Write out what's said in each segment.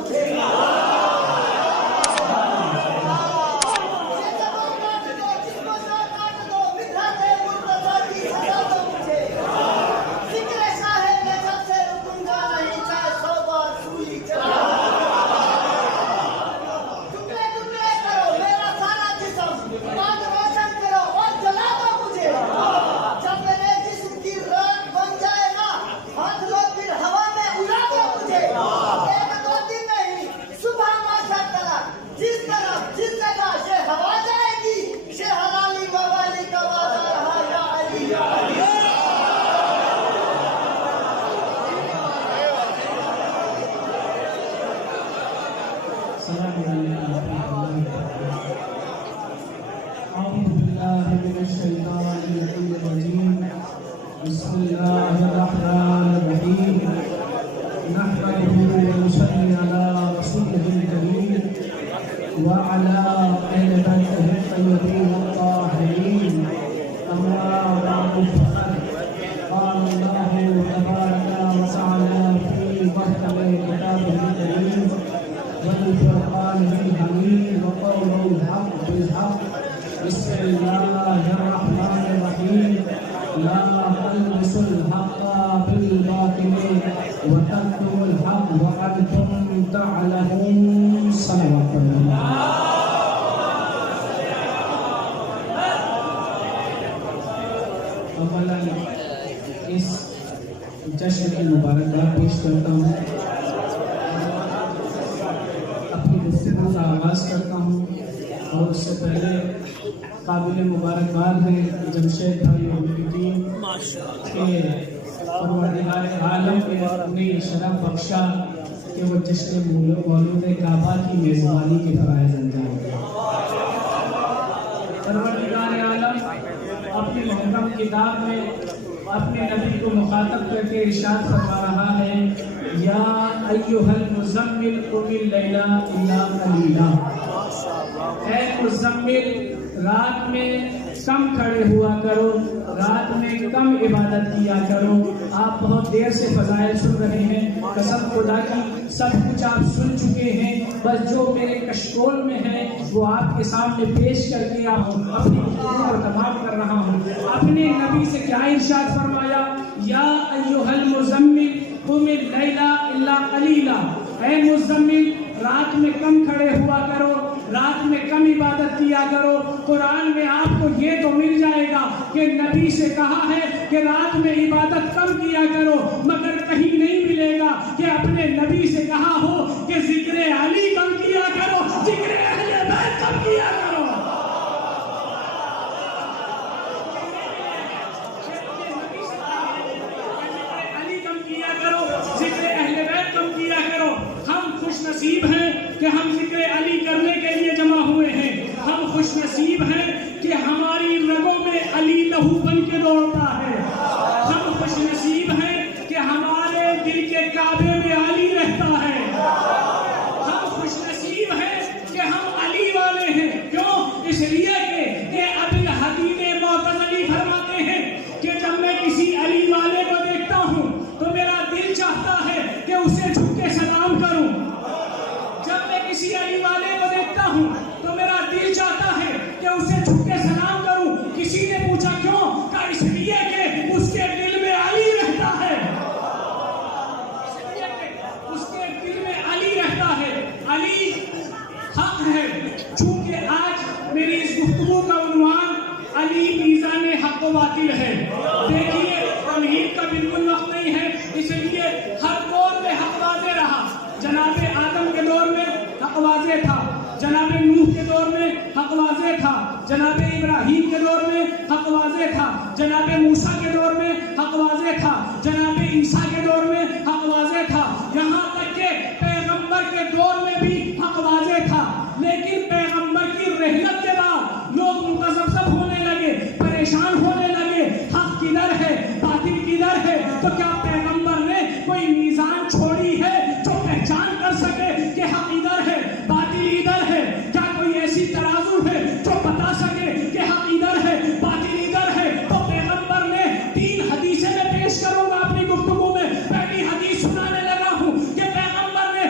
مجھے بسم اللہ الرحمن الرحیم نحمده ونصلي على رسوله الكريم وعلى آل بيته الطيبين الطاهرين أما بعد فقد قال الله تبارك وتعالى في محكم كتابه الكريم والفرقان الحميد وقوله الحق بالحق بسم الله الرحمن الرحيم لا تلبسوا الحق بالباطل وتكتموا الحق وأنتم تعلمون صلوات الله. اولا اس جشن کی مبارکباد پیش کرتا ہوں، اپنی گفتگو کا آغاز کرتا ہوں، اور اس سے پہلے قابل مبارکباد ہے جمشید بھائی اور ان کی ٹیم کہ پروردگار عالم نے انہیں یہ شرف بخشا کہ وہ جشن مولود کعبہ کی میزبانی کے فرائض انجام دیں۔ پروردگار عالم اپنی محکم کتاب میں اپنے نبی کو مخاطب کر کے ارشاد فرما رہا ہے یا ایھا المزمل قم اللیل الا قلیلا، اے مزمل رات میں کم کھڑے ہوا کرو، رات میں کم عبادت کیا کرو۔ آپ بہت دیر سے فضائل سن رہے ہیں، قسم خدا کی سب کچھ آپ سن چکے ہیں، بس جو میرے کشکول میں ہے وہ آپ کے سامنے پیش کر کے آپ اپنی گفتگو کو تمام کر رہا ہوں۔ اپنے نبی سے کیا ارشاد فرمایا یا ایھا المزمل قم اللیل الا قلیلا، اے مزمل رات میں کم کھڑے ہوا کرو، رات میں کم عبادت کیا کرو۔ قرآن میں آپ کو یہ تو مل جائے گا کہ نبی سے کہا ہے کہ رات میں عبادت کم کیا کرو، مگر کہیں نہیں ملے گا کہ اپنے نبی سے کہا ہو کہ ذکر علی کم کیا کرو، ذکر اہل بیت کم کیا کرو۔ علی کم کیا کرو، ذکر اہل بیت کم کیا کرو۔ ہم خوش نصیب ہیں کہ ہم ذکر علی کرنے کے لیے جمع ہوئے ہیں، ہم خوش نصیب ہیں کہ ہماری رگوں میں علی لہو بن کے دوڑتا ہے، ہم خوش نصیب ہیں کہ ہمارے دل کے کعبے میں علی رہتا ہے، ہم خوش نصیب ہیں کہ ہم علی والے ہیں۔ کیوں؟ اس لیے کہ ابن حدید معتزلی فرماتے ہیں کہ جب میں کسی علی والے کو دیکھتا ہوں تو میرا دل چاہتا ہے کہ اسے جھک کے سلام کروں، جب میں کسی علی والے کو دیکھتا ہوں تو میرا دل چاہتا ہے کہ اسے جھک کے سلام کروں۔ کسی نے پوچھا کیوں؟ کہ اس لیے کہ اس کے دل میں علی رہتا ہے، اس کے دل میں علی رہتا ہے، علی حق ہے۔ چونکہ آج میری اس گفتگو کا عنوان علی میزان حق و باطل ہے، دیکھیے تمہید کا بالکل وقت نہیں ہے، اس لیے ہر دور میں حق واضح رہا۔ جناب آدم کے دور میں حق واضح تھا، جناب نوح کے دور میں حق واضح تھا، جناب ابراہیم کے دور میں حق واضح تھا، جناب موسیٰ کے دور میں حق واضح تھا، جناب عیسیٰ کے دور میں حق واضح تھا، یہاں تک کہ پیغمبر کے دور میں بھی حق واضح تھا۔ لیکن پیغمبر کی رحلت کے بعد لوگ متذبذب ہونے لگے، پریشان ہونے لگے، حق کدھر ہے، باطل کدھر ہے؟ تو کیا پیغمبر نے کوئی میزان چھوڑی ہے جو پہچان کر سکے کہ حق ادھر ہے باطل ادھر ہے؟ کیا کوئی ایسی ترازو ہے جو بتا سکے کہ حق ادھر ہے باطل ادھر ہے؟ تو پیغمبر نے 3 حدیثیں میں پیش کروں گا اپنی گفتگو میں۔ پہلی حدیث سنانے لگا ہوں کہ پیغمبر نے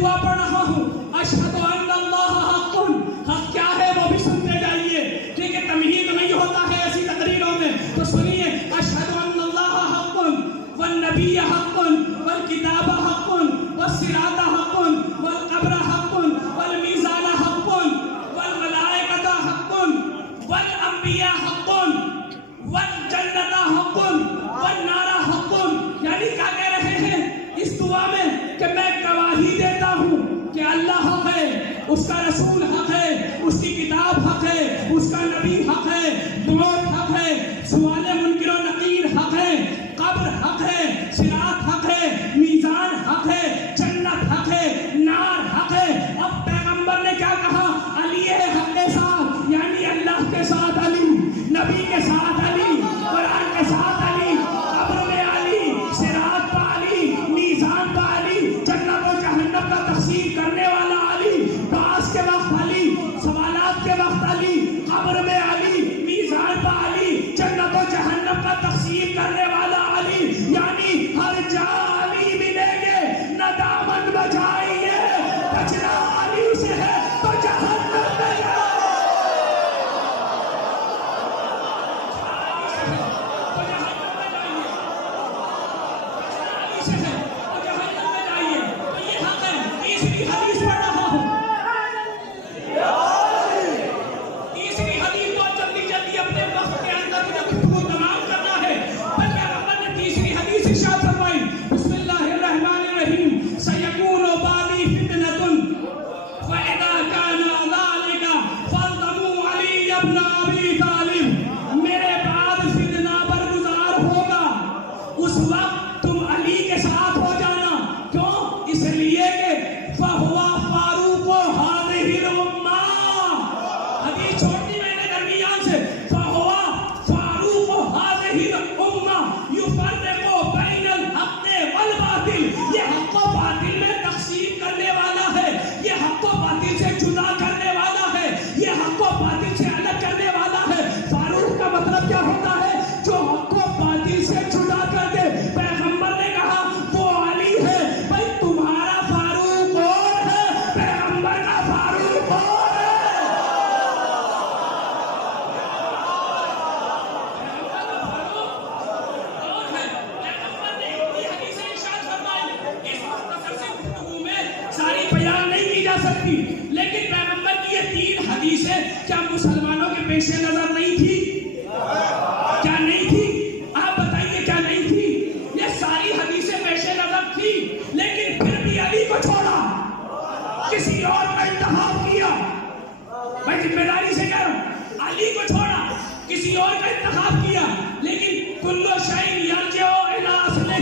دعا پڑھ رہا ہوں، اشہد ان اللہ حق، حق کیا ہے وہ بھی سنتے جائیے، کیونکہ تمہید نہیں ہوتا ہے ایسی تقریروں میں، تو سنیے، اشہد ان اللہ حق والنبی حق والکتاب حق والصراط حق والقبر حق والمیزان حق والملائکۃ حق والانبیاء حق والجنت حق والنار حق. یعنی کیا کہہ رہے ہیں اس دعا میں کہ میں گواہی دیتا ہوں کہ اللہ حق ہے، اس کا رسول حق ہے، اس کی کتاب حق ہے، اس کا نبی حق ہے، موت حق ہے، سوال منکر و نکیر حق ہے، قبر حق ہے، صراط حق ہے، میزان حق ہے، جنت حق ہے، نار حق ہے. اب پیغمبر نے کیا کہا؟ علی ہے حق کے ساتھ، یعنی اللہ کے ساتھ علی، نبی کے ساتھ علی، قرآن کے ساتھ علی، قبر میں علی، صراط پہ علی، میزان پہ علی، جنت و جہنم کا تقسیم کرنے والا علی، بعث کے وقت علی، سوالات کے وقت علی، قبر میں علی، میزان پہ علی، جنت و جہنم کا تقسیم کرنے والا علی. یعنی ہر جا علی ملیں گے، نہ دامن بجائیے، بچنا علی سے ہے تو جہنم میں جائیے. لیکن پیغمبر کی یہ 3 حدیثیں کیا مسلمانوں کے پیش نظر نہیں تھی؟ کیا نہیں تھی؟ آپ بتائیے کیا نہیں تھی؟ یہ ساری حدیثیں پیش نظر تھی، لیکن پھر بھی علی کو چھوڑا، کسی اور کا انتخاب کیا. میں ذمہ داری سے کہہ رہا ہوں، علی کو چھوڑا، کسی اور کا انتخاب کیا. لیکن کلو شیء یرجع الی اصلہ،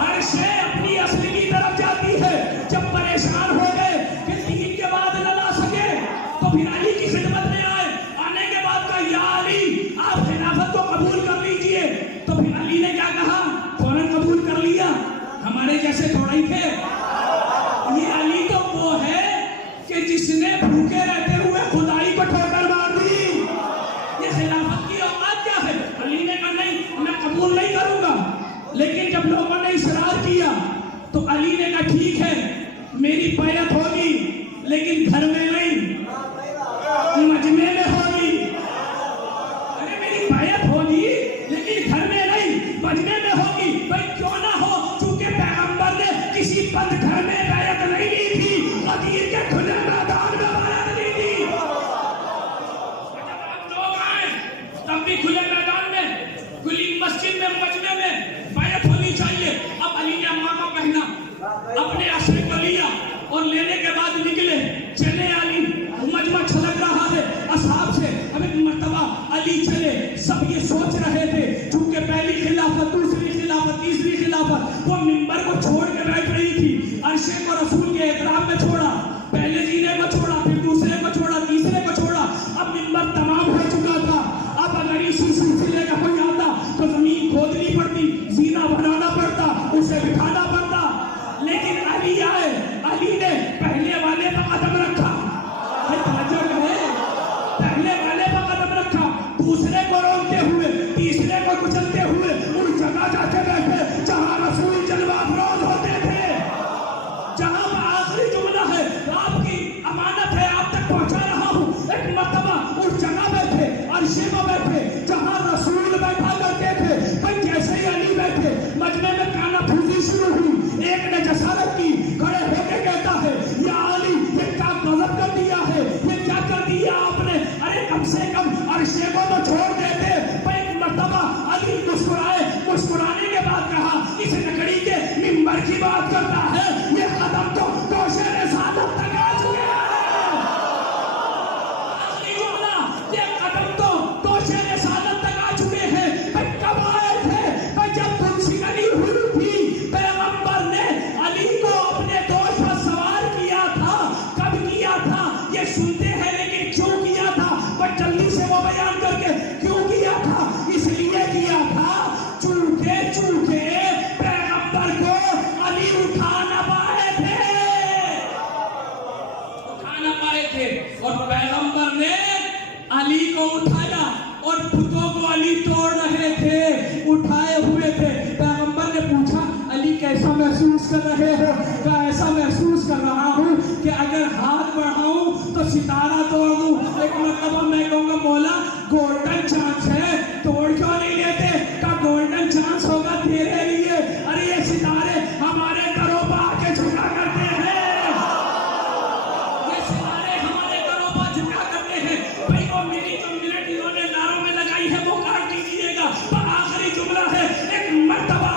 ہر شے اپنی اصل کی طرف جاتی ہے. جب پریشان ہو گئے کہ دین کے بعد نہ لا سکے تو پھر علی کی خدمت میں آئے. آنے کے بعد کہا یا علی آپ خلافت کو قبول کر لیجئے. تو پھر علی نے کیا کہا؟ فوراً قبول کر لیا. ہمارے جیسے تھوڑا ہی تھے. یہ علی تو وہ ہے کہ جس نے بھوکے رہتے ہوئے خدائی کو ٹھوکر مار دی. یہ خلافت کی اوقات کیا ہے؟ علی نے کہا نہیں میں قبول نہیں کروں گا. لیکن جب لوگوں نے اصرار کیا تو علی نے کہا ٹھیک ہے میری بیعت ہوگی لیکن گھر میں نہیں، مجمع میں ہوگی. ارے میری بیعت ہوگی لیکن گھر میں نہیں، مجمع میں ہوگی. بھائی کیوں نہ ہو، چونکہ پیغمبر نے کسی بند گھر میں بیعت نہیں لی تھی، غدیر کے کھلے میدان میں بیعت لی تھی. جب آپ لوگ آئے تب بھی کھلے میدان میں، کھلی مسجد میں، مجمع میں بیعت ہونی چاہیے. اب علی نے اماں کو پہنا، اپنے اسرے کو لیا اور لینے کے بعد نکلے. چلے علی، مجمع چھلک رہا ہے اصحاب سے. اب ایک مرتبہ علی چلے، سب یہ سوچ رہے تھے چونکہ پہلی خلافت، دوسری خلافت، تیسری خلافت، وہ منبر کو چھوڑ کے بیٹھ رہی تھی. عرشے کو رسول کے احترام میں چھوڑا، پہلے زینے کو چھوڑا، پھر دوسرے کو چھوڑا، تیسرے کو چھوڑا. اب منبر تمام ہو چکا تھا. اب اگر اسی سلسلے کا کوئی آتا تو زمین کھودنی پڑتی، زینہ بنانا پڑتا، اسے بٹھانا پڑتا. لیکن علی آئے، علی نے پہلے والے پر قدم رکھا. پہلے والے پر قدم رکھا، دوسرے کو روکتے ہوئے، تیسرے کو کچلتے ہوئے اس جگہ جا کے بیٹھے جہاں رسول جلوہ افروز ہوتے تھے. جہاں پر آخری جملہ ہے آپ کی امانت ہے آپ تک پہنچا رہا ہوں. ایک مرتبہ اس جگہ بیٹھے عرش پر بیٹھے جہاں رسول بیٹھا کرتے تھے. بھائی جیسے ہی علی بیٹھے مجمع میں کانا پھوسی شروع ہوئی. ایک نے جسارت کی, کھڑے ہو کے کہتا ہے یا علی یہ کیا غضب کر دیا ہے, یہ کیا کر دیا آپ نے, ارے کم سے کم عرش کو تو چھوڑ دیتے. بھائی ایک مرتبہ علی مسکرائے, مسکرانے کے بعد کہا اس لکڑی کے ممبر کی بات کرتا ہے, یہ قدم تو توشے رسالت تک آ چکے ہیں. آخری جملہ, یہ قدم تو توشے رسالت تک آ چکے ہیں. بھائی کب آئے تھے, بھائی جب تلسی گلی ہوئی تھی پیغمبر نے علی کو اپنے دوش پر سوار کیا تھا. کب کیا تھا یہ سنتے ہیں لیکن کیوں کیا تھا وہ جلدی سے وہ بیان کر کے کیوں کیا تھا. اس لیے کیا تھا چونکہ پیغمبر کو علی اٹھا نہ پائے تھے اور پیغمبر نے علی کو اٹھایا اور بتوں کو علی توڑ رہے تھے, اٹھائے ہوئے تھے. پیغمبر نے پوچھا علی کیسا محسوس کر رہے ہو, کیا ایسا محسوس کر رہا ہوں کہ اگر ہاتھ بڑھاؤں تو ستارہ توڑ دوں. ایک مرتبہ میں کہوں گا مولا گولڈن چانس ہے, توڑ کیوں نہیں لیتے, کا گولڈن چانس ہوگا تیرے لیے. ارے یہ ستارے ہمارے گھروں پر آ کے جھکا کرتے ہیں, یہ ستارے ہمارے گھروں پر جھکا کرتے ہیں. بھائی وہ میری جو منٹ انہوں نے ناروں میں لگائی ہے وہ کاٹ لیجیے گا. پر آخری جملہ ہے, ایک مرتبہ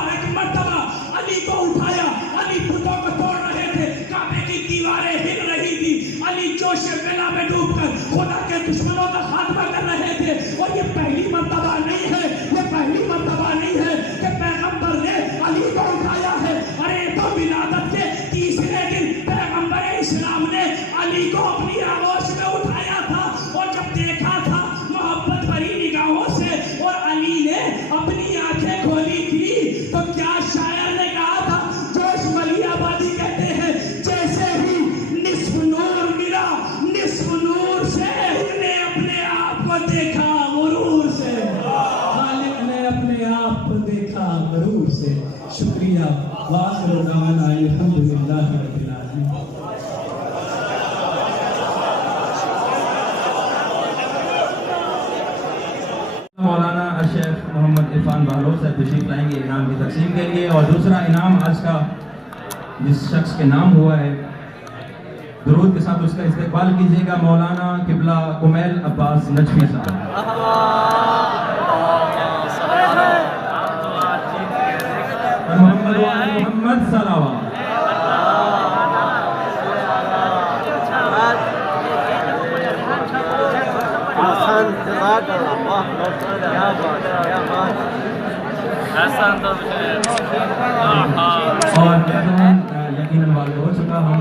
علی کو اٹھایا. علی بتوں کو توڑ رہے تھے, کعبے کی دیواریں ہل رہی تھی. علی جوش بلا میں ڈوب کر خدا کے دشمنوں کا خاتمہ کر رہے تھے. اور یہ پہلی مرتبہ نہیں ہے, یہ پہلی مرتبہ نہیں ہے کہ پیغمبر نے علی کو اٹھایا ہے. ارے تو ولادت کے تیسرے دن پیغمبر اسلام نے علی کو اپنی آغوش میں اٹھایا تھا. اور جب دیکھا تھا محبت بھری نگاہوں سے اور علی نے اپنی آنکھیں کھولی تھی تو کیا شاعر نے کہا تھا, جوش ولی آبادی کہتے ہیں جیسے ہی نصف نور ملا نصف نور سے نے اپنے آپ کو دیکھا غرور سے, خالق نے اپنے آپ کو دیکھا غرور سے. شکریہ. وآخر دعوانا الحمدللہ رب العالمین. مولانا الشیخ محمد عرفان بہلول صاحب تشریف لائیں گے انعام کی تقسیم کے لیے. اور دوسرا انعام آج کا جس شخص کے نام ہوا ہے درود کے ساتھ اس کا استقبال کیجیے گا, مولانا قبلہ کمیل عباس نجفی صاحب. اور محمد وعلی محمد صلوات. اور یقیناً واضح ہو چکا ہم